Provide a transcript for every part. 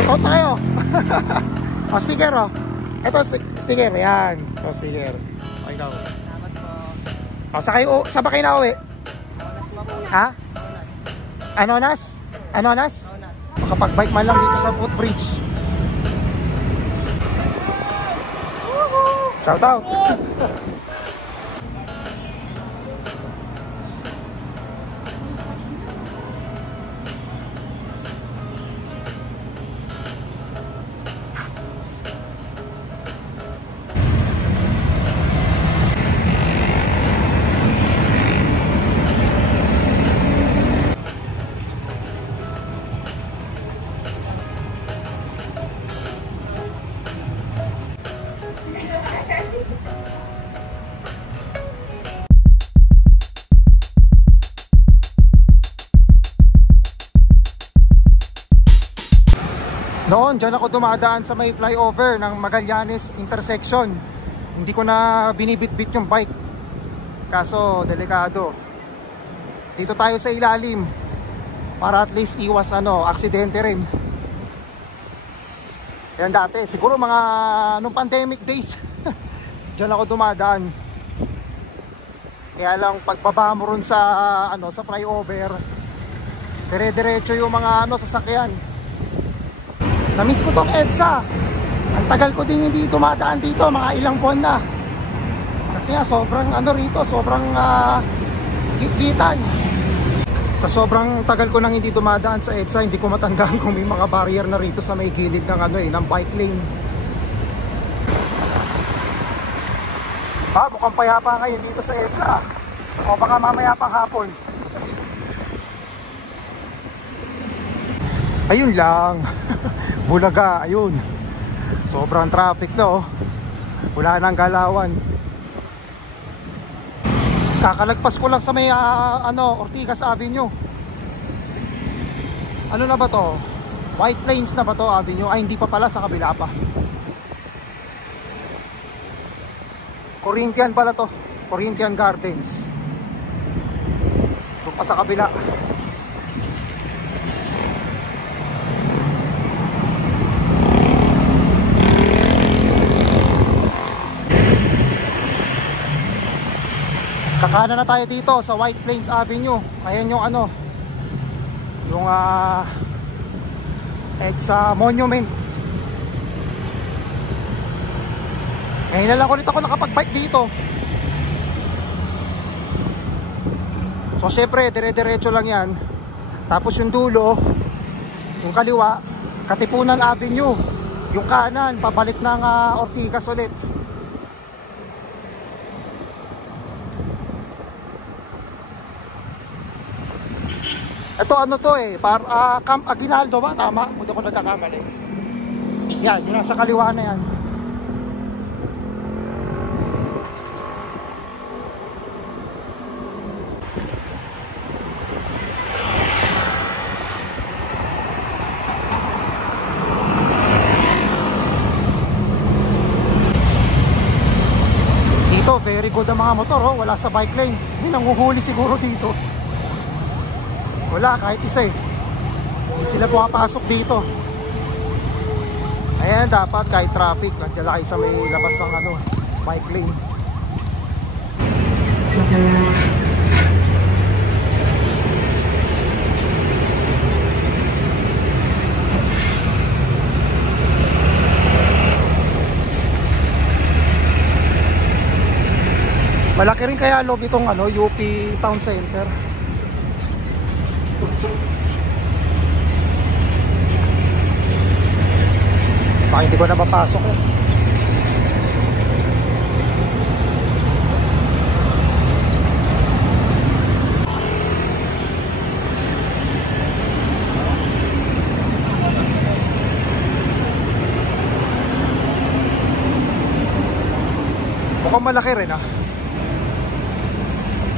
Shoutout na kayo. O, sticker o. Ito, sticker. Yan. O, sticker. O, ikaw. Salamat po. O, saan ba kayo na uwi? Anonas pa po. Ha? Anonas. Anonas? Anonas. Makapag-bike man lang dito sa footbridge. Shoutout. Noon, dyan ako dumadaan sa may flyover ng Magallanes intersection. Hindi ko na binibitbit yung bike. Kaso, delikado. Dito tayo sa ilalim. Para at least iwas aksidente rin. Yan dati, siguro mga nung pandemic days. Dyan ako dumadaan. Kaya lang pagbaba mo ron sa flyover, dire-diretso yung mga sasakyan. Namiss ko tong EDSA. Ang tagal ko din hindi dumadaan dito, mga ilang buwan na. Kasi nga sobrang rito, sobrang gitgitan. Sa sobrang tagal ko nang hindi dumadaan sa EDSA, hindi ko matandaan kung may mga barrier na rito sa may gilid ng ng bike lane. Mukhang payapa ngayon dito sa EDSA. O baka mamaya pang hapon. Ayun lang. Bulaga, ayun. Sobrang traffic na Wala nang galawan. Kakalagpas ko lang sa may Ortigas Avenue. Ano na ba to? White Plains na ba to Avenue? Ay, hindi pa pala, sa kabila pa. Corinthian pala to. Corinthian Gardens. Doon pa sa kabila. Kakana na tayo dito sa White Plains Avenue. Ayan yung yung Exa Monument. Ngayon na lang ulit ako nakapag-bike dito. So syempre dire-diretso lang yan. Tapos yung dulo, yung kaliwa, Katipunan Avenue. Yung kanan, pabalik ng Ortigas ulit. Ito Camp Aguinaldo ba? Tama? Hindi ko nagkakamali. Yan, yung nasa kaliwa na yan. Dito, very good ang mga motor wala sa bike lane. May nanguhuli siguro dito. Wala, kahit isa Hindi sila pumapasok dito. Ayan, dapat kahit traffic, nandiyan lang kayo sa may labas ng bike lane. Malaki rin kaya loob itong UP Town Center. Baka hindi ko na mapasok Mukhang malaki rin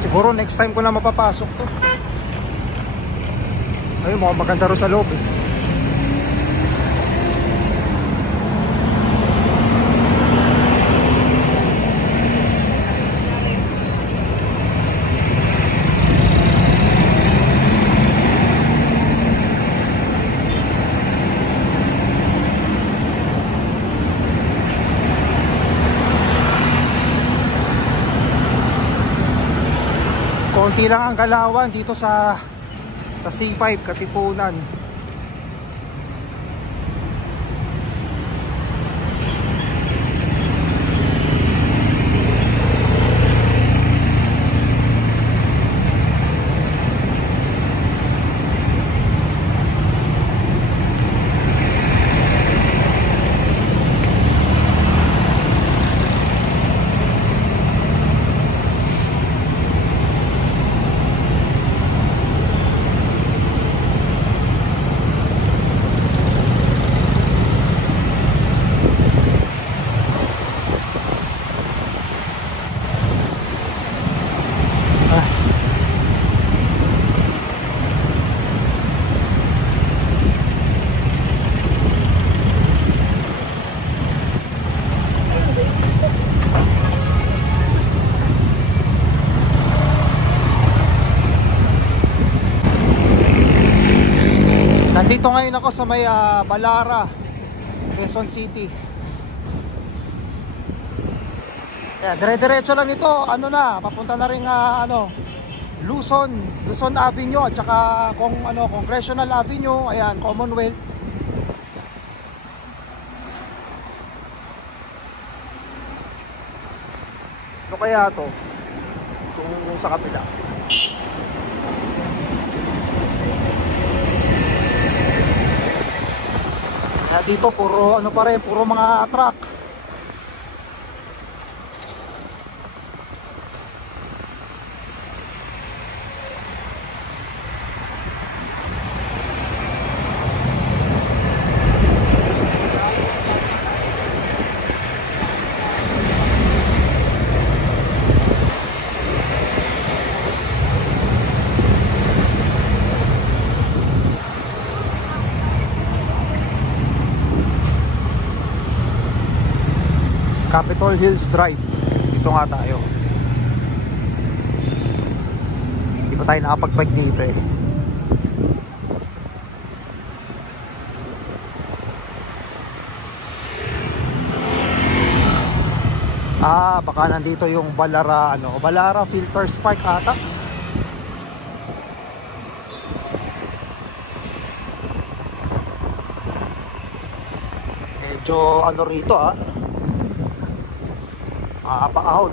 Siguro next time ko na mapapasok to. Ayun, mukhang maganda rin sa loob konti lang ang galawan dito sa C5 Katipunan. Nandito ngayon ako sa may Balara, Quezon City. Ayan, dire-diretso lang ito. Ano na, papunta na rin Luzon Avenue at saka Congressional Avenue, ayan, Commonwealth. Ano kaya to? Itong sa kapila. Dito puro puro mga truck. Capitol Hills Drive. Dito nga tayo. Hindi pa tayo nakapag-bike dito eh. Baka nandito yung Balara Filters Park ata. Medyo rito paahon.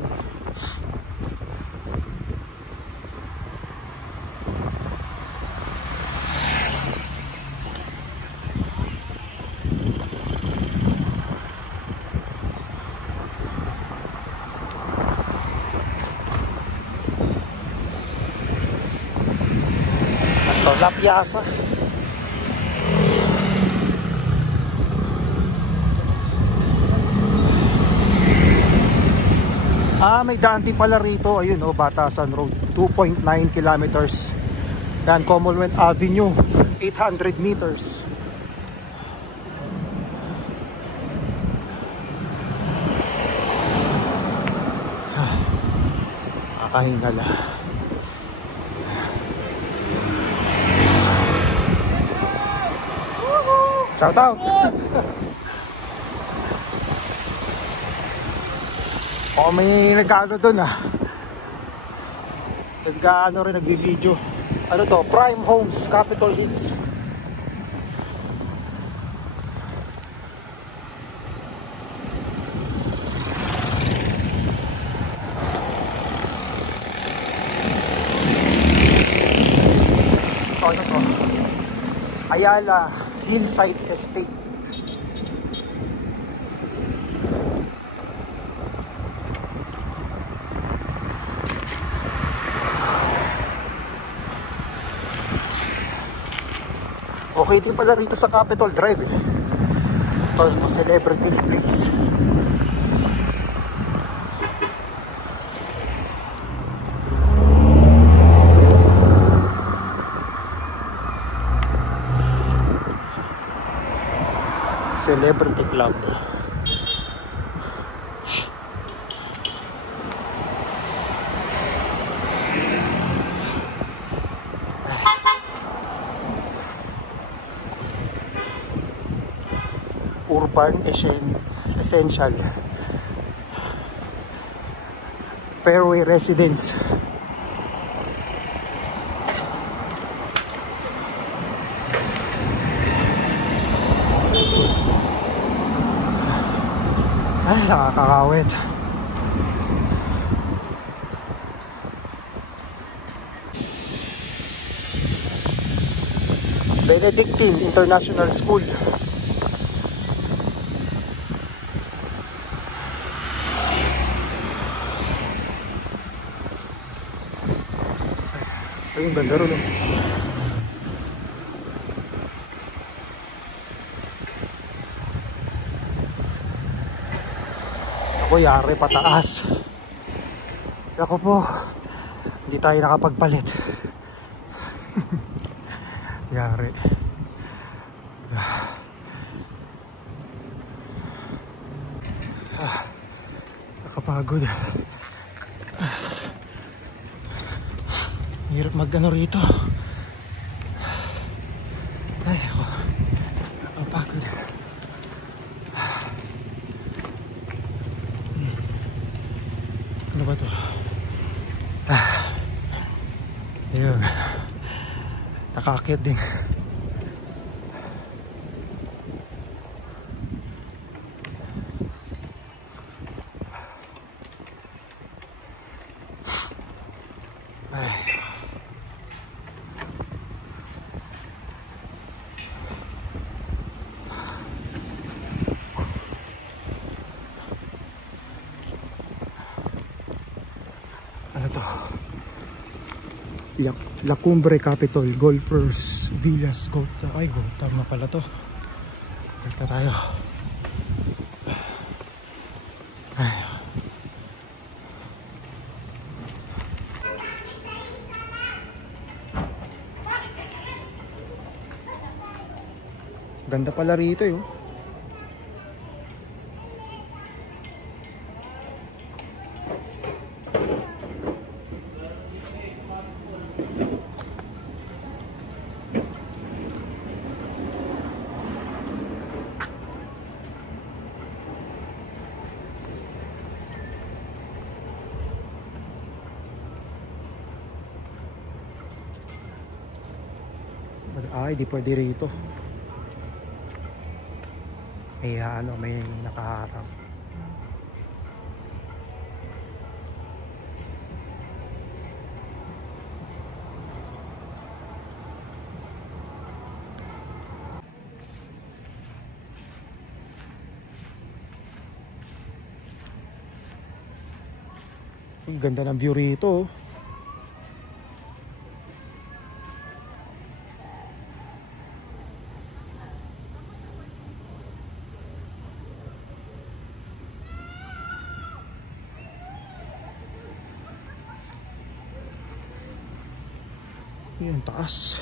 Ito, La Piazza. May daan din pala rito. Ayun Batasan Road, 2.9 kilometers. Dan Commonwealth Avenue, 800 meters. Kakahinga na. Shout out. May nag-ano dun rin nag-video. Ano to? Prime Homes, Capitol Hills. Ano to? Ayala Hillside Estate. Okay din pala rito sa Capitol Drive eh. Ito celebrity place. Celebrity Club. Urban Essential Fairway Residence. Ay, nakakawit. Benedictine International School. Ay, yung ganda rin. Ako, yari pataas. Ako po, hindi tayo nakapagpalit. Yari. Nakapagod. Hirap mag-ano rito. Ay, ako. Nakapagod. Ano ba to? Ayun. Nakakakit din. Ano to? La Cumbre Capitol Golfers Villas Golf. Ay, golf tama pala to. Dito tayo. Ay. Ganda pala rito yun. Ay, di pwede rito. May ano, may nakaharap. Ang ganda ng view rito. Yan, taas.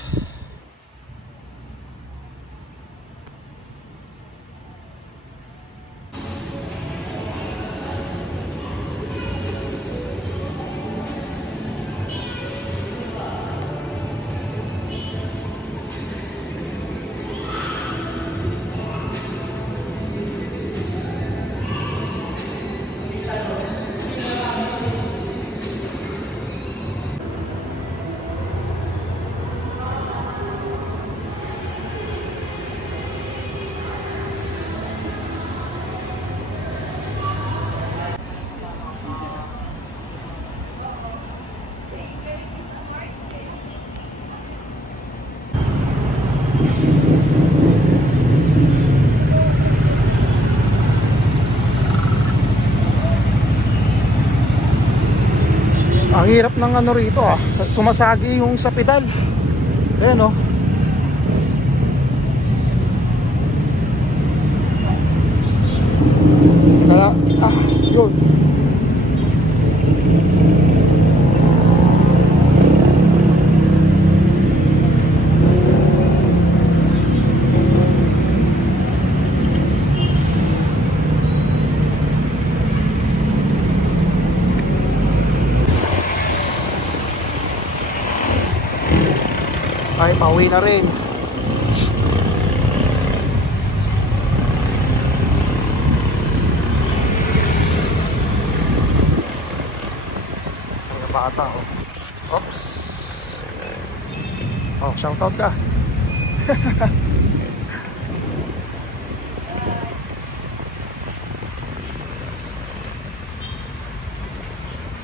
Ang hirap ng ano rito ah. Sumasagi yung sa pedal. Ayan oh. Kaya, yun. Ay, pauwi na rin. Mga bata, oh. Oops. Oh, shoutout ka.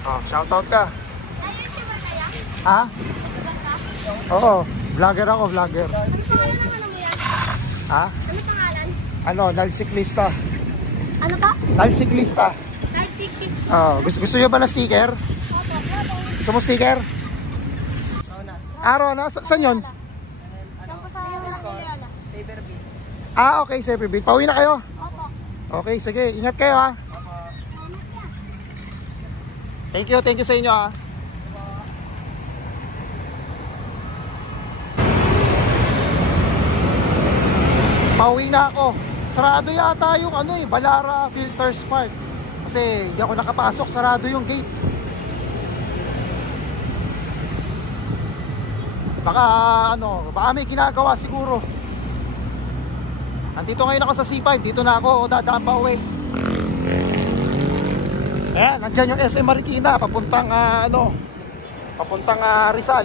Oh, shoutout ka. Ha? Oo, vlogger ako, vlogger. Ano pangalan ng ano mo yan? Ha? Ano pangalan? Ano, nalsiklista. Ano pa? Nalsiklista. Kahit tiktik. Oh, gusto nyo ba na sticker? Opo. Gusto mo sticker? Ronas. Araw na? Saan yun? Ano? Yung kasama ng Liliana. Saber B. Ah, okay, Sir Bill. Pauwi na kayo? Opo. Okay, sige. Ingat kayo ha. Thank you sa inyo ha. Pauwi na ako. Sarado yata yung ano Balara Filters Park. Kasi hindi ako nakapasok, sarado yung gate. Baka may ginagawa siguro. Andito ngayon ako sa C5, dito na ako dadaan pa uwi. Ayan, nandyan yung SM Marikina papuntang Rizal.